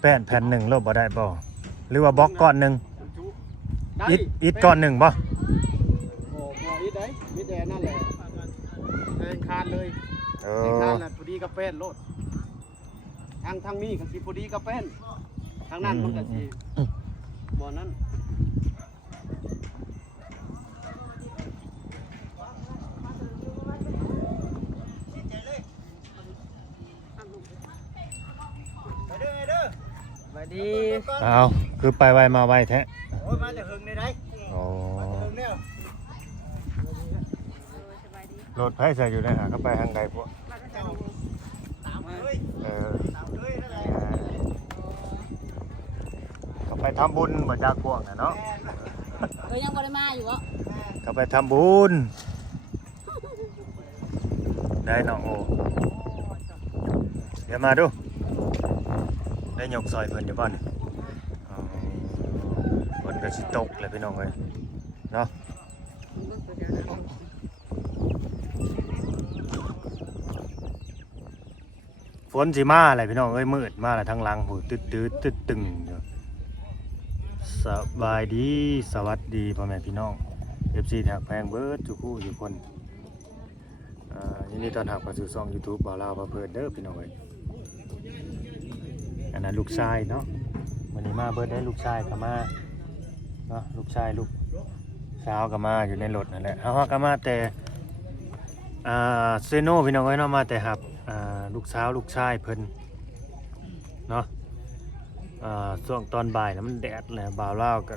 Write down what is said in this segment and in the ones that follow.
แป้นแผ่นหนึ่งลบบ่ได้บ่หรือว่าบล็อกก้อนหนึ่ง ได้ อิดก้อนหนึ่งบ่ โอ้บ่อิดได้อิดแดนั่นแหละแรงคานเลย เอ แรงคา อน น่ะพอดีกับแป้นโลดทางนี้ก็สิพอดีกับแป้นทางนั้นมันก็สิบ่นั้น ไปดี เอาคือไปไวมาไวแท้ โอ้ยมาแต่หึงได้ โอ้ หึงแล้ว รถไฟใส่อยู่ในหาเข้าไปทางใดพวก ตามเลย เออ ตามเลยนั่นแหละ เขาไปทำบุญเหมือนจากพวกน่ะเนาะ ยังบ่ได้มาอยู่อ่ะ เขาไปทำบุญได้น้องโอเดี๋ยวมาดูได้ยกซอยเพิ่นอยู่บ้านฝนก็สิตกเลยพี่น้องเอ้ยเนาะฝนสิมาอะไรพี่น้องเอ้ยมืดมาแล้วทั้งหลังหูตึ๊ดตึงอยู่สบายดีสวัสดีพ่อแม่พี่น้อง FC แท็กแพงเบิร์ดทุกคู่ทุกคนยินดีต้อนรับเข้าสู่ช่อง YouTube บ่าวลาวบ่าวเพิ่นเด้อพี่น้องเอ้ยอันนั้นลูกชายเนาะวันนี้มาเบิร์ดได้ลูกชายก็มาเนาะลูกชายลูกสาวก็มาอยู่ในรถนั่นแหละเฮาก็มาแต่เซโนพี่น้องเอ้ยเนาะมาแต่ครับลูกสาวลูกชายเพิ่นเนาะช่วงตอนบ่ายนะมันแดดแหละบ่าวลาวก็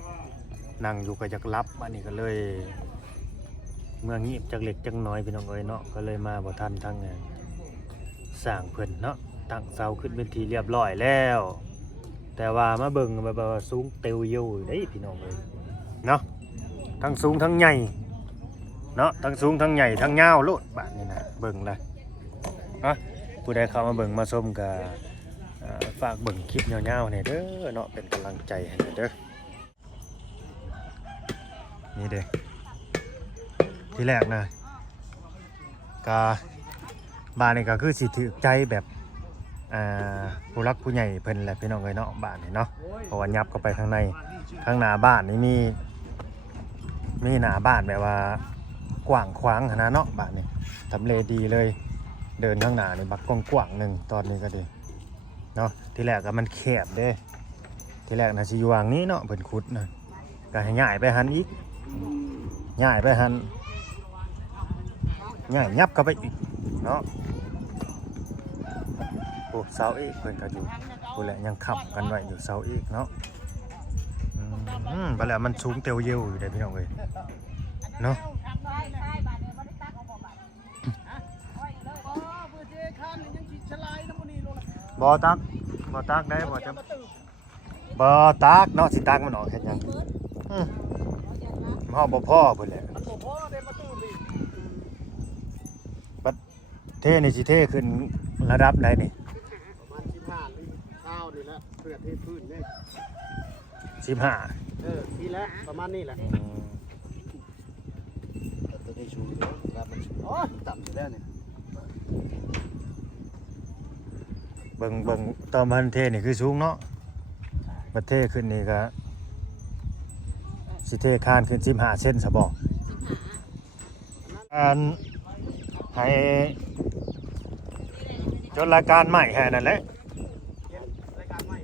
นั่งอยู่ก็อยากรับอันนี้ก็เลยเมื่องีบจักเล็กจักน้อยพี่น้องเอ้ยเนาะก็เลยมาบ่ทันทั้งสร้างเพิ่นเนาะตั้งเสาขึ้นเป็นทีเรียบร้อยแล้วแต่ว่ามาเบิ่งแบบว่าสูงเตียวอยู่ได้พี่น้องเอ้ยเนาะทั้งสูงทั้งใหญ่เนาะทั้งสูงทั้งใหญ่ทั้งยาวโลดบาดนี่นะเบิ่งเลยผู้ใดเข้ามาเบิ่งมาชมก็ฝากเบิ่งคลิปยาวๆนี่เด้อเนาะเป็นกำลังใจให้เด้อนี่เด้ที่แรกนะกาบ้านนี่ก็คือสิถือใจแบบผู้รักผู้ใหญ่เพิ่นแหละพี่น้องเอ้ยเนาะบ้านนี่เนาะเพราะว่ายับเข้าไปข้างในข้างหน้าบ้านนี่มีหน้าบ้านแบบว่ากว้างขวางนะเนาะบ้านนี่ทำเลดีเลยเดินข้างหน้านี่บักกว้างๆหนึ่งตอนนี้ก็ดีเนาะที่แรกก็มันแคบเด้ที่แรกนะสิอยู่วางนี้เนาะเพิ่นขุดนะก็ให้ย้ายไปหันอีกย้ายไปหันย้ายยับเข้าไปอีกเนาะโอ้เสาอีกเพิ่นก็อยู่ผู้แหละยังขับกันไว้อยู่เสาอีกเนาะบัดแล้วมันสูงเตียวเยี่ยวอยู่ได้พี่น้องเอ้ยเนาะบ่ตักได้บ่จะบ่ตักเนาะสิตักมันออกเฮ็ดหยังเฮาบ่พอเพิ่นแหละบัดเทนี่สิเทขึ้นระดับใดนี่ประมาณ15ลิตรข้าวนี่แหละเพื่อเทพื้นนี่15ทีแล้วประมาณนี้แหละตัวนี้สูงครับมันโอ้ต่ำสุดแล้วเนี่ย เบิ่งตอนมันเทนี่คือสูงเนาะบัดเทขึ้นนี่ก็สิเทคานขึ้น15เซนซะบ่ให้จดรายการใหม่ให้นั่นแหละ รายการใหม่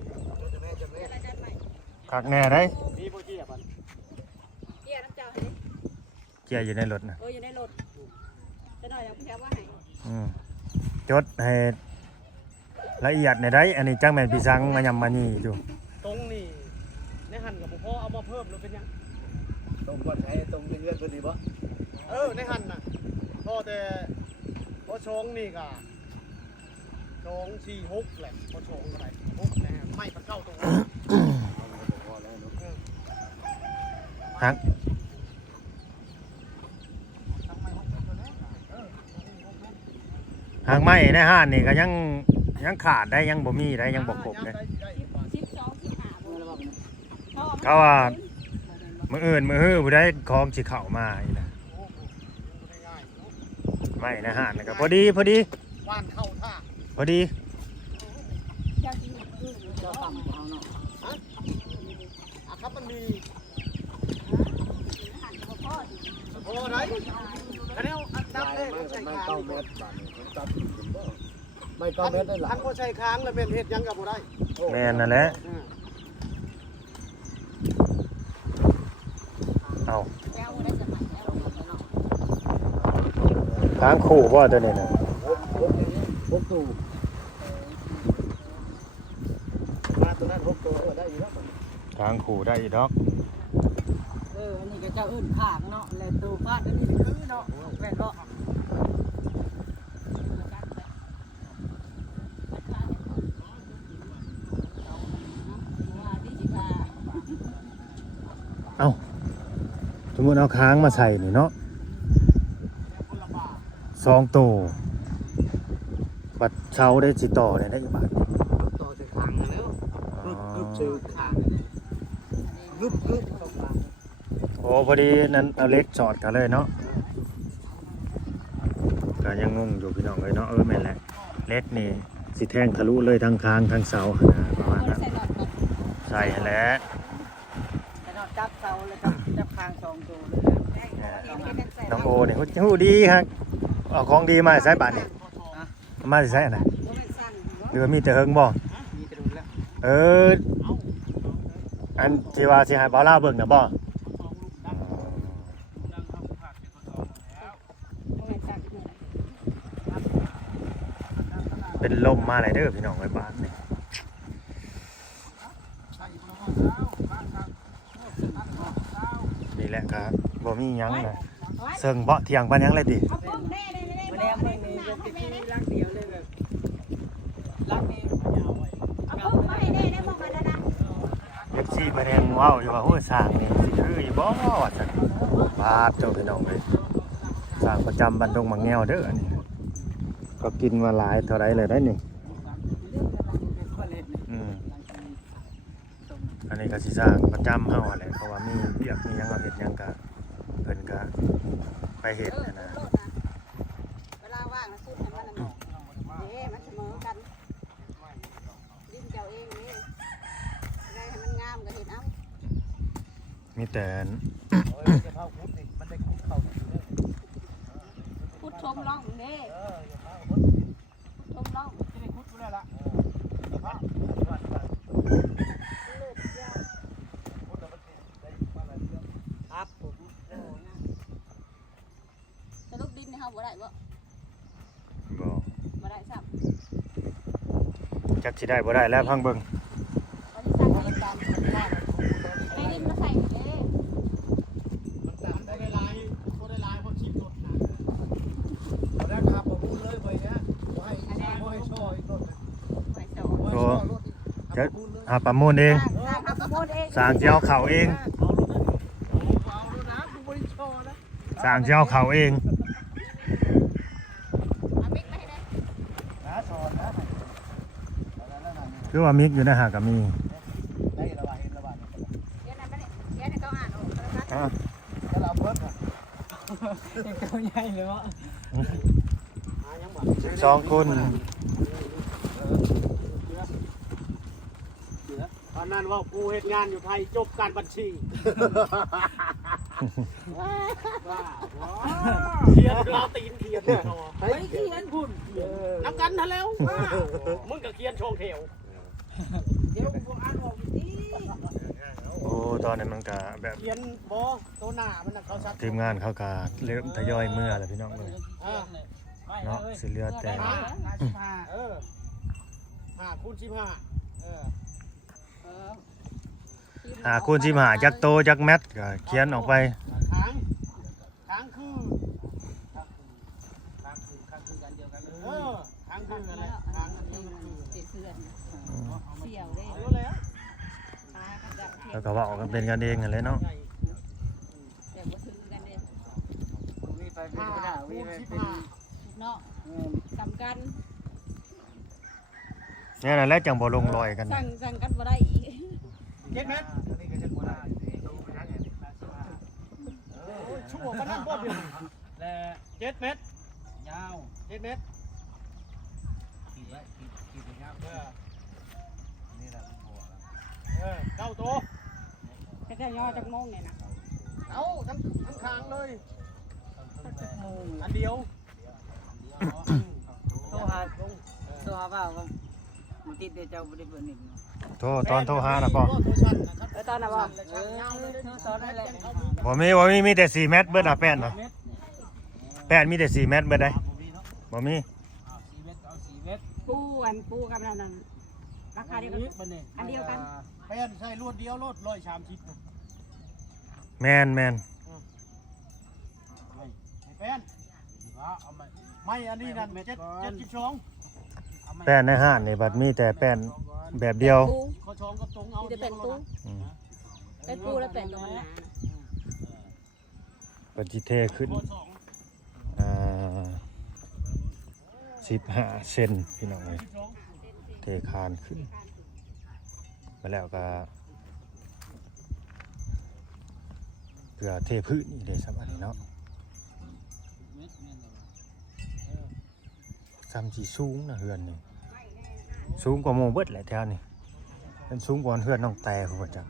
คักแน่ได้ มีโปรเจียบัน เกียร์น้ำเจ้าให้ดิ เกียร์อยู่ในรถนะ อยู่ในรถจะหน่อยยังแค่ว่าให้ จดให้ละเอียดในได้อันนี้จังแม่นพี่สังมายำมานี่อยู่ ตรงนี่ในหันกับพ่อเอามาเพิ่มหรือเป็นยังตรงก่อนใช้ตรงเงื่อนตัวนี้ปะในหันน่ะพ่อแต่พ่อชงนี่ก็ชง46แหละพ่อชงอะไร6นะฮะไม่ปะเก้าตรงฮักหางไม้ในห้านนี่ก็ยังขาดได้ยังบ่มีได้ยังบ่ครบเลยเขาว่ามื้ออื่นมื้อฮื้อผู้ใดของสิเข้ามาอีกนะไม่ในห้านนี่ก็พอดีว่านเข้าท่าพอดี จ จ้าต่ำเอาเนาะฮะอ่ะครับมันมีโอ้ไรอันนี้ดับเลยใส่ค้าง9 เมตรตัดไม่9 เมตรได้หรอทันพอใส่ค้างแล้วเป็นเฮ็ดยังกับบ่ได้แม่นนั่นแหละเอาค้างคู่บ่ตัวนี้น่ะ 6 ตู้มาตัวนั้น6 ตัวได้อยู่แล้ว ค้างคู่ได้อีกดอก อันนี้ก็เจ้าอื่นขางเนาะแล้วตัวฟาดอันนี้คือเนาะแม่นบ่เอ้าสมมุติเอาค้างมาใส่นี่เนาะ2ตัวบัดเช้าได้สิต่อได้อีกบาท ต่อใส่ค้างแล้วกึบซื้อค้างกึบเข้ามา โอ้พอดีนั้นเอาเล็กสอดกันเลยเนาะก็ยังงงอยู่พี่น้องเลยเนาะแม่นแหละเล็กนี่สิแทงทะลุเลยทั้งค้างทั้งเสานะประมาณนั้นใส่แหละ แต่นอนจับเสาแล้วก็จับคาง2ตัวเลย น้องโอเนี่ยฮู้ดีครับเอาของดีมาใส่บาทนี่มาใส่อันไหนหรือว่ามีแต่เฮิงบ่ มีกระดูกแล้ว อันที่ว่าสิให้บ่าวลาวเบิ่งน่ะบ่เป็นลมมาเลยเด้อพี่น้องไว้บาทนี่นี่แหละครับบ่มีหยังนะเซิงเบาะเที่ยงปานหยังเลยติ เอาพุ่งแน่ๆๆแม่เบิ่งนี่จะติดที่รักเดียวเลยแบบรักนี่เอาพุ่งมาให้แน่ได้บ่กันแล้วนะ FC เพิ่นแฮงเว้าอยู่ว่าโอ้ยสร้างนี่สิคืออีบ่ว่าซั่นบาดเจ้าพี่น้องเอ้ยสร้างประจำบ้านดงบางแนวเด้ออันนี้ก็กินมาหลายเท่าไรเลยได้นี่อันนี้ก็สิสร้างประจำเฮาแหละเพราะว่ามีเวียกมีหยังเอาเฮ็ดหยังก็เพิ่นก็ไปเฮ็ดนะ เวลาว่างนะสู้ให้มันน่ะมันเสมอกันดินเจ้าเองนี่ได้ให้มันงามก็เฮ็ดเอา มีแต่ จะเข้าคุดนี่มันได้คุดเข้า พุดชมร่องนี่ชมร่อง จะได้คุดไปแล้วล่ะครับผม สรุปดินนี่เฮาบ่ได้บ่ บ่ บ่ได้ซับ จักสิได้บ่ได้แล้วพังเบิ่ง บ่ได้ซับให้ตามให้ดินมาใส่เด้ มันตามได้ลายก็ได้ลายเพราะชิปรถนะแล้วครับผมพูดเลยไปเนี่ยให้ช่ออีกรถนะ ไว้โซ โอ้จะหาประมูลเอง สร้างประมูลเอง สร้างสิเอาเข้าเอง เอานะกูไม่ได้ช่อนะ สร้างสิเอาเข้าเอง เอามิกมาให้ได้ นะสอนนะ คือว่ามิกอยู่นะฮะก็มี ได้ระบายระบาย เดี๋ยวนั้นบ่ได้เดี๋ยวนั้นเขาอ่านออกแล้วนะ อ่ะ ถ้าเราเพิ่มอ่ะ ตัวใหญ่เลยวะ 12คน ตอนนั้นว่ากูเฮ็ดงานอยู่ไทยจบการบัญชีเขียนเราตีนเขียนเนี่ย ไปเขียนพุ่น น้ำกันทันแล้วมึงก็เขียนช่องแถว เดี๋ยวกูอ่านออกอีกที โอ้ตอนนั้นมันก็แบบ เขียนบอตัวหน้ามันน่ะเขาชัด ทีมงานเขาก็เริ่มทยอยเมื่อแล้วพี่น้องเลย เนาะสิเหลือแต่ 5 คูณ 15 คูณ15จักโตจักแมตก็เขียนออกไป ทางคือกันเดียวกันทางคือกันแหละทางอันนี้มันคือ เสียเสี่ยวเด้ เอาแล้ว แล้วก็เว่ากันเป็นกันเองกันเลยเนาะ เดี๋ยวบ่ถึงกันเด้ มีไปเป็นหน้ามีไปเป็น เนาะสำคัญ เนี่ยนั่นแหละจังบ่ลงรอยกัน สั่งกันบ่ได้อีก 7 เมตรอันนี้ก็จะบ่ได้ชั่วมันนั่นบ่เดียวและ7 เมตรยาว7 เมตรขีดไว้ขีดยาวนี่แหละ าโต แค่จะย่อจากโมงเนี่ยนะ เอาทั้งทางเลยอันเดียว โทรหาว่ามันติดเดี๋ยวเจ้าบ่ได้เปิดนิด โทรตอนโทรหาน่ะพ่อ ตอนน่ะบ่ ตอนนั้นแหละ บ่มีมีแต่4เม็ดเบิดน่ะแป้นน่ะแป้นมีแต่4เม็ดเบิดได้บ่มี 4เม็ดเอา4เม็ด ปูกับนั่นราคาเดียวกันอันเดียวกัน แป้นใส่รวดเดียวรถ130นะ แม่น แป้นไม่อันนี้นั่น72 แป้นในห้างนี่บัดมีแต่แป้นแบบเดียว เขาชองกับตรงเอา มีแต่เป็นปู อืม เป็นปูแล้วเป็นตรงนั้นนะ บัดสิเทขึ้น15เซนพี่น้องเอ้ยเทคานขึ้นมาแล้วก็เพื่อเทพื้นนี่ได้สำอันนี้เนาะซ้ำสิสูงนะเฮือนนี่สูงกว่าหมู่เบิดแหละแถวนี้เป็นสูงกว่าเฮือนน้องแต่พุ่นว่าจัง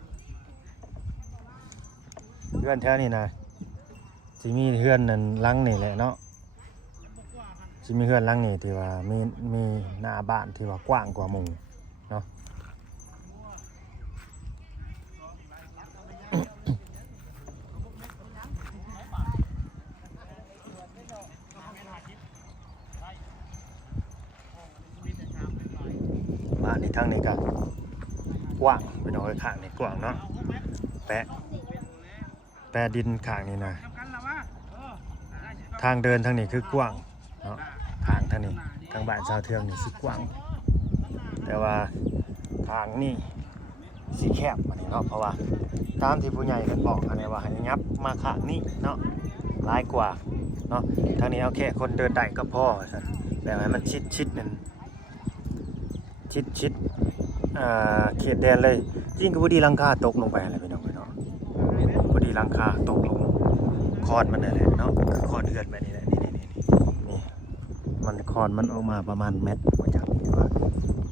เฮือนแถวนี้นะสิมีเฮือนนั่นหลังนี่แหละเนาะสิมีเฮือนหลังนี่ที่ว่ามีหน้าบ้านที่ว่ากว้างกว่าหมู่เนาะ บ้านในทางนี้ก็กว้างไปหน่อยข้างนี่กว้างเนาะแปะดินข้างนี่นะทางเดินทางนี้คือกว้างเนาะทางนี้ทางบ้านชาวเทืองนี่สิกว้างแต่ว่าทางนี่สิแคบมานี่เนาะเพราะว่าตามที่ผู้ใหญ่เพิ่นบอกอันนี้ว่าให้ยับมาข้างนี้เนาะหลายกว่าเนาะทางนี้เอาแค่คนเดินได้ก็พอซั่นแบบให้มันชิดนั่นชิดเขตแดนเลยจริงก็พอดีหลังคาตกลงไปอะไรพี่น้องเนาะพอดีหลังคาตกลงคอนมันนั่นแหละเนาะคือคอนเดือนแบบนี้แหละนี่มันคอนมันออกมาประมาณเมตรกว่าจากนี้ว่า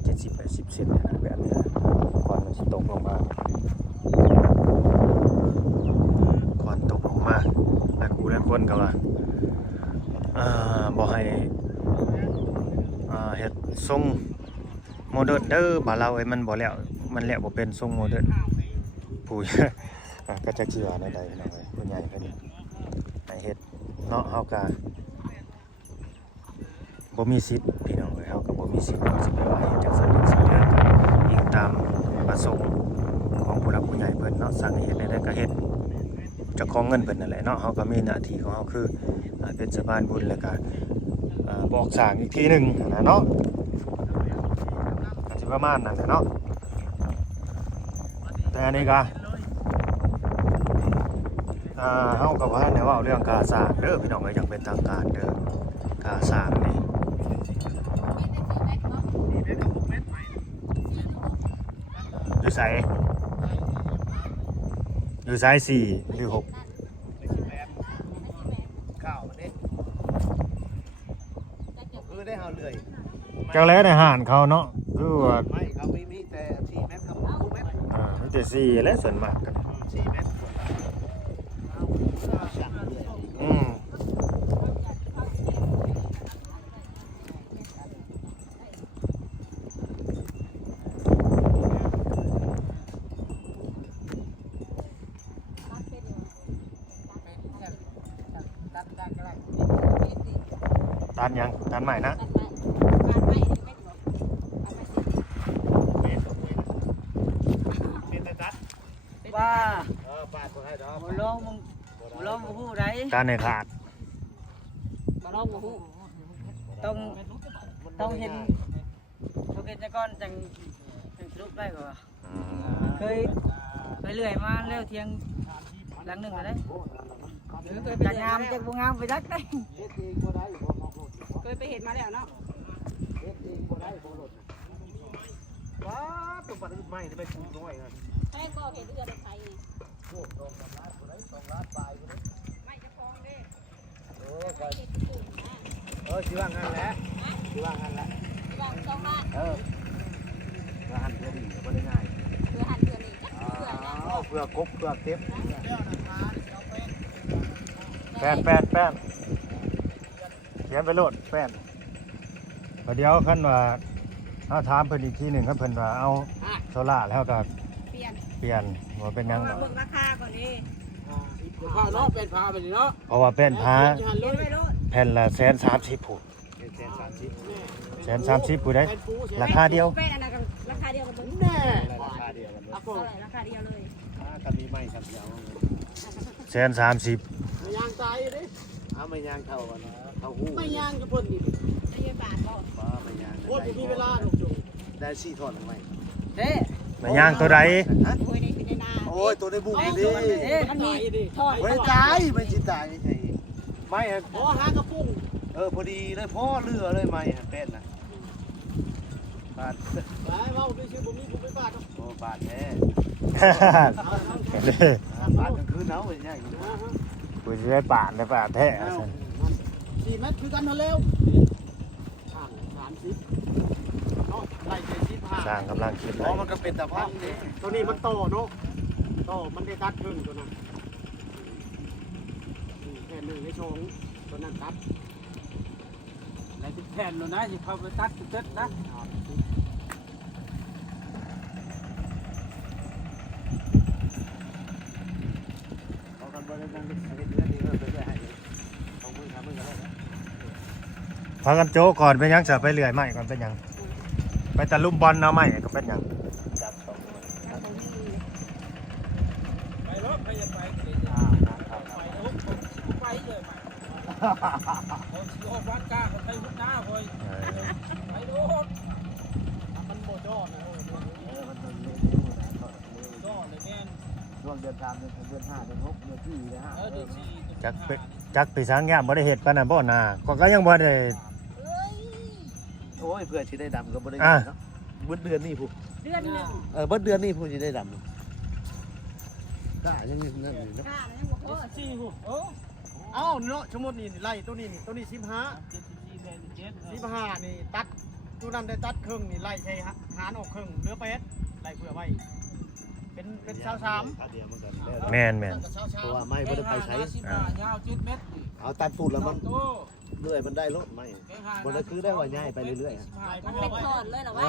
70-80 เซนเนี่ยนะแบบนี้คอนมันสิตกลงมาคอนตกลงมาแล้วกูและคนก็ว่าบ่ให้เฮ็ดทรงโมเดิร์นเด้อบ่าเราไอ้มันบ่แล้วมันแล้วบ่เป็นทรงโมเดิร์นผู้ก็จักสิว่าแนวใดพี่น้องเอ้ยผู้ใหญ่เพิ่นให้เฮ็ดเนาะเฮาก็บ่มีสิทธิ์พี่น้องเอ้ยเฮาก็บ่มีสิทธิ์สิไปว่าเฮ็ดจังซั่นจังซี่เด้ออีกตามประสงค์ของผู้หลักผู้ใหญ่เพิ่นเนาะสั่งให้เฮ็ดได้ก็เฮ็ดเจ้าของเงินเพิ่นนั่นแหละเนาะเฮาก็มีหน้าที่ของเฮาคือเป็นสะพานบุญแล้วก็บอกสร้างอีกทีหนึงนะเนาะประมาณนั้นแหละเนาะแต่อันนี้ก็เฮากับว่าเนี่ยว่าเรื่องการสร้างเด้อพี่น้องก็ยังเป็นทางการเด้อการสร้างนี่อยู่ไส4หรือ6 ข้าวเด็ดคือได้เฮาเลื่อย จังแล้วในห้านเขาเนาะคือว่า ไม่เขามีแต่4 เมตรครับ2 เมตร มีแต่4และส่วนมากกัน 4 เมตรสั่งเลื่อย อืมตันยังตันใหม่นะ เป็นแต่ตัด ว่า ปาดบ่ให้ดอก บ่ลองบ่ฮู้ได้ ตันในขาด บ่ลองบ่ฮู้ ต้องเห็นแต่ก่อนจังสรุปได้ก่อนเคยเรื่อยมาแล้วเที่ยงหลังนึงก็ได้จักงามจักบ่งามไปจักได้ เฮ็ดเองบ่ได้บ่นอกรถ เคยไปเห็นมาแล้วเนาะ เฮ็ดเองบ่ได้บ่รถว้าตัวปัดใหม่ได้ไปปลูกน้อยนะ ใช่ก็เห็นเรือไทย โอ้2 ล้านบ่ได้2 ล้านปลายบ่ได้ ไม่จะฟองเด้ สิว่างงั้นแหละสิว่างงั้นแหละ วาง2 ล้าน ว่าหันเพื่อดีก็บ่ได้ง่าย เรือหันเรือนี่จักเรือ เพื่อกบเพื่อเก็บ แป้นเขียนไปโลดแป้นเดี๋ยวขั้นว่าเอาถามเพิ่นอีกทีหนึ่งครับเพิ่นว่าเอาโซล่าแล้วก็ เปลี่ยน เปลี่ยนว่าเป็นหยัง เบิ่งราคาก่อนดิ ข้าวเนาะเป็นพาไปนี่เนาะ เพราะว่าแป้นผ้า เดี๋ยวไม่รู้ แผ่นละ130ผู้130ผู้ได้ราคาเดียว เป็นอันนั้นก็ราคาเดียวกันเบิ่ง แน่ เท่าไหร่ราคาเดียวเลย กันมีไม่ครับยาว 130 ไม่ยางใจดิไม่ยางเท่ากันเท่าหูไม่ยางจะพ่นดิ ได้ยี่บาทบ่ ไม่ยางโคตรมีเวลาถูกจุได้4 ถอนไหม เด้ มาย่างตัวใด โอ้ยได้คือได้นา โอ้ยตัวในบุ้งดิ มันมีทอด ไม่ตายไม่จิตายไม่ใช่ไม่ฮะพอหากระปุ้งพอดีเลยพ่อเรือเลยไม่ฮะเป็นนะบาทไปว่าผมไม่ชื่อผมนี่ผมไม่บาทโอ้บาทแท้บาทกลางคืนหนาวอย่างเงี้ย กูจะได้ป่านได้ป่านแท้ 4 เมตรคือกันเท่าเร็ว30เนาะไล่สร้างกำลังคิด เพราะมันก็เป็นตะพังนี่ตัวนี้มันโตเนาะโตมันได้ตัดครึ่งตัวนั้นแค่1ในช่องตัวนั้นตัด ไหนสิแผ่นแล้วนะสิเข้าไปตัดตึ๊ดนะ เขากันบริการเป็นเดือนนี้ก็ไปได้ให้เอามือทำมือกันแล้ว พากันโจก่อนเป็นหยังจะไปเลื่อยไม้ก่อนเป็นหยังไปตะลุมบอลเอาไม้ก็เป็นหยัง จับ2 มือ ไปรถไปจะไปไปรถไปเลยมาคนสิออกวัดกล้าเขาไปพุทธนาคอยไปรถ มันโบจอนะมันเป็นจอเลยแม่นช่วงเดือน 3 เดือน 5 เดือน 6 เดือน 4 เดือน 5 เดือนสี่ จักไปสร้างยามบ่ได้เฮ็ดปานนั้นบ่น่ะก็ยังบ่ได้ โอ้ยเพื่อสิได้ดำก็บ่ได้เนาะเบิดเดือนนี่ผู้ เดือนหนึ่ง เบิดเดือนนี่ผู้สิได้ดำก็ยังนี่นั่นนี่เนาะ ค่ามันยังบ่พอ สี่หูโอ้ เอ้าเนาะสมมุตินี่ไล่ตัวนี้นี่ตัวนี้15 15นี่ตัดตัวนั้นได้ตัดครึ่งนี่ไล่ใช้หารออกครึ่งเหลือ8ไล่เพื่อไว้เป็น23 แม่น เพราะว่าไม่ได้ไปใช้ ยาว7 เมตร เอาตัดปูดแล้วมันเรื่อยมันได้รถไหมบนนั้นคือได้ว่าง่ายไปเรื่อยๆ มันเป็นถอนเลยเหรอวะ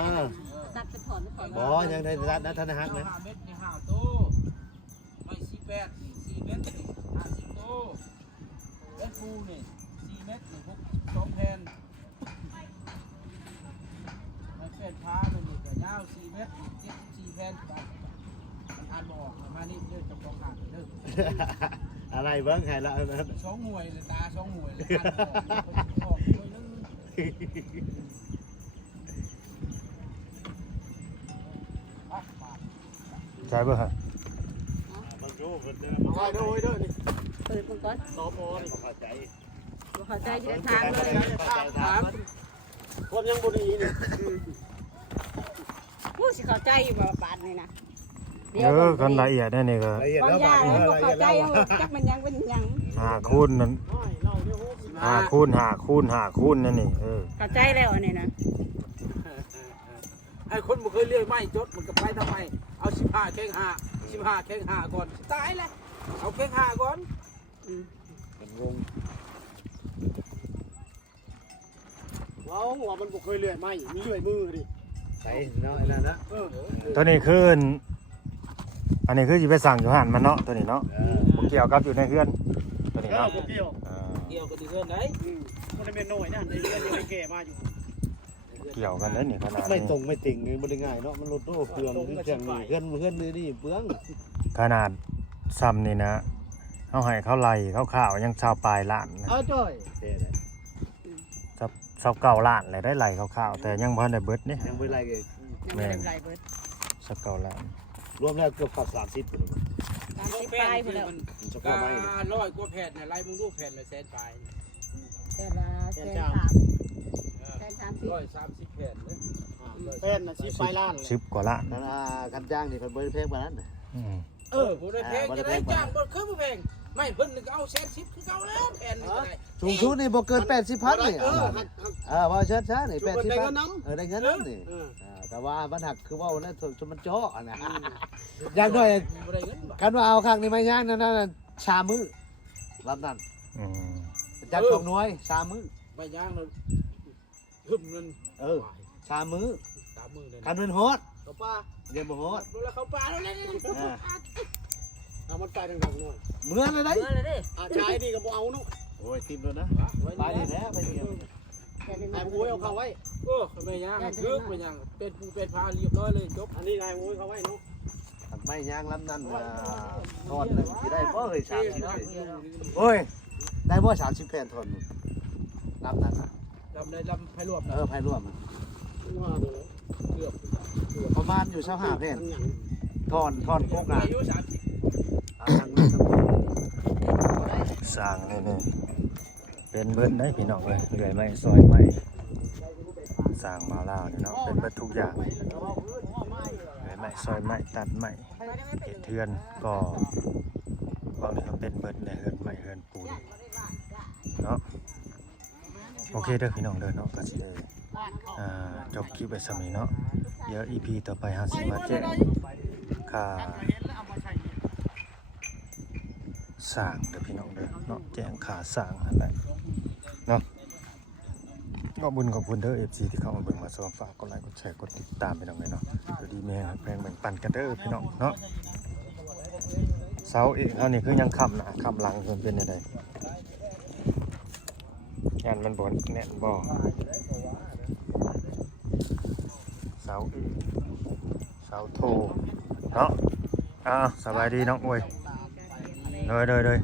ตัดเป็นถอนเป็นถอน บ่ยังได้รัดนะท่านนะฮะนะ 5 เมตรนี่5โตไม่48นี่4 เมตรนี่50โตเมตรฟูนี่4 เมตรนี่2 แผ่นไม่เป็นพามันนี่ก็ยาว4 เมตร74 แผ่นอ่านบอกมานี่เด้อกับ2ขาดเด้อ อะไรเบิ้งใครละ 2 หน่วยเลยตา2 หน่วยเลยอ่านบอกหน่วยนึง ใช่บ่ฮะ เอาไว้เด้อนี่ เปิดมึงก่อน สพนี่เข้าใจ เข้าใจที่ทางเลย ถามคนยังบ่ได้ยินนี่ ผู้สิเข้าใจอยู่บ่ปานนี่นะ กันละเอียดนั่นนี่ก็ ละเอียด บาง แล้ว อย่าง บาด มันบ่เข้าใจจักมันยังเป็นหยัง 5คูณนั่น5คูณนั่นนี่เข้าใจแล้วอันนี้นะ ไอ้คนบ่เคยเลื่อยไม้จดมันก็ไปทำไมเอา15แข้ง5 15แข้ง5ก่อนตายแล้วเอาแข้ง5ก่อน มันงงว้าวหัวมันบ่เคยเลื่อยไม้มีเลื่อยมือดิใส่เนาะไอ้นั่นนะ ตัวนี้คืออันนี้คือสิไปสั่งอยู่หั่นมันเนาะตัวนี้เนาะบ่เกี่ยวกับอยู่ในเฮือนตัวนี้เนาะ เกี่ยว เกี่ยวกับเดือนไหน มันเป็นน้อยนะในเรื่องยังไม่แก่มาอยู่ เกี่ยวกันเลยนี่ขนาด ไม่ นี้ ตรงไม่ติ่งนี่บ่ได้ง่ายเนาะมันลดโอ้เปลืองนี่จังนี่เพื่อนนี่เปลือง ขนาดซ้ำนี่นะเขาให้เขาไล่เขาข่าวยังชาวปลายล้านนะ เอาจ้อยเด้ ชาวเก่าล้านเลยได้ไล่เขาข่าวแต่ยังบ่ทันได้เบิดนี่ ยังบ่ไล่เลย ยังไม่ได้ไรเบิด ชาวเก่าล้าน รวมแล้วเกือบ30พุ่น ตามที่ปลายพุ่นแล้ว มัน เฉ ก็ พาะไม้นี่ 100กว่าแผ่นน่ะไล่มึงดูแผ่นละแสนปลาย แต่ละ130 130แผ่นเด้อ เป็นน่ะ10ปลายล้าน 10กว่าล้าน นั่นกันจ้างนี่เพิ่นบ่ได้แพงกว่านั้น อืม บ่ได้แพงจะได้จ้างบ่คือบ่แพง ไม่เพิ่นก็เอาแสนสิบคือเก่าแล้วแผ่นนี่ก็ได้ สูงสุดนี่บ่เกิน80,000นี่ว่าเชิดช้านี่ ได้เงิน 80,000 น้ำ ได้เงินนั้นนี่ เออ แต่ว่ามันหักคือว่านั่นจนมันเจาะนะอย่างน้อย บ่ได้เงินบ่ กันว่าเอาข้างนี้ไม่ย่างนั่นชามือลำนั้น อืม จากของน้อยชามือ ไม่ย่างเลยหึมเงิน ชามือ 30,000เลย กันเป็นฮอด ต่อป้า เดี๋ยวบ่ฮอด ดูแลเขาปลาแล้วนี่ เอามันไปทางหน่อย เหมือนเลยได้ เมื่อเลยดิ ชายนี่ก็บ่เอาเนาะ โอ้ยติดแล้วนะไปนี่แท้ไปนี่ นายมุ้ยเอาเข้าไว้ โอ้ไม่ย่างคึกไม่ย่างเป็นปูเป็นพาเรียบร้อยเลยจบ อันนี้นายมุ้ยเข้าไว้เนาะ ไม่ย่างลำนั้นทอนนึงสิได้บ่เฮ้ย30โอ้ยได้บ่30แผ่นทอนลำนั้น ลำได้ลำไผ่รวม ไผรวม ว่าเด้อ เกือบ ประมาณอยู่25แผ่น มันหยัง ทอนโกกอ่ะ อายุ30 สร้างนี่เป็นเบิดได้พี่น้องเลยเลื่อยไม้ซอยไม้สร้างมาลาวนี่เนาะเป็นเบิดทุกอย่างเลื่อยไม้ซอยไม้ตัดไม้เฮ็ดเทือนก็บางทีก็เป็นเบิดในเฮือนไม้เฮือนปูนเนาะโอเคเด้อพี่น้องเด้อเนาะก็สิได้จบคลิปไว้สำนี้เนาะเดี๋ยว EP ต่อไปหาสิมาแจ้งค่าสร้างเด้อพี่น้องเด้อเนาะแจ้งค่าสร้างนั่นแหละเนาะขอบคุณเด้อ FC ที่เข้ามาเบิ่งมาชมฝากกดไลค์กดแชร์กดติดตามพี่น้องเลยเนาะก็ดีแม่แบ่งปันกันเด้อพี่น้องเนาะเสาเอกเฮานี่คือยังค้ำหน้าค้ำหลังเพิ่นเป็นจังได๋งานมันบ่แน่นบ่เสาเอกเสาโทเนาะสบายดีน้องอวยเลย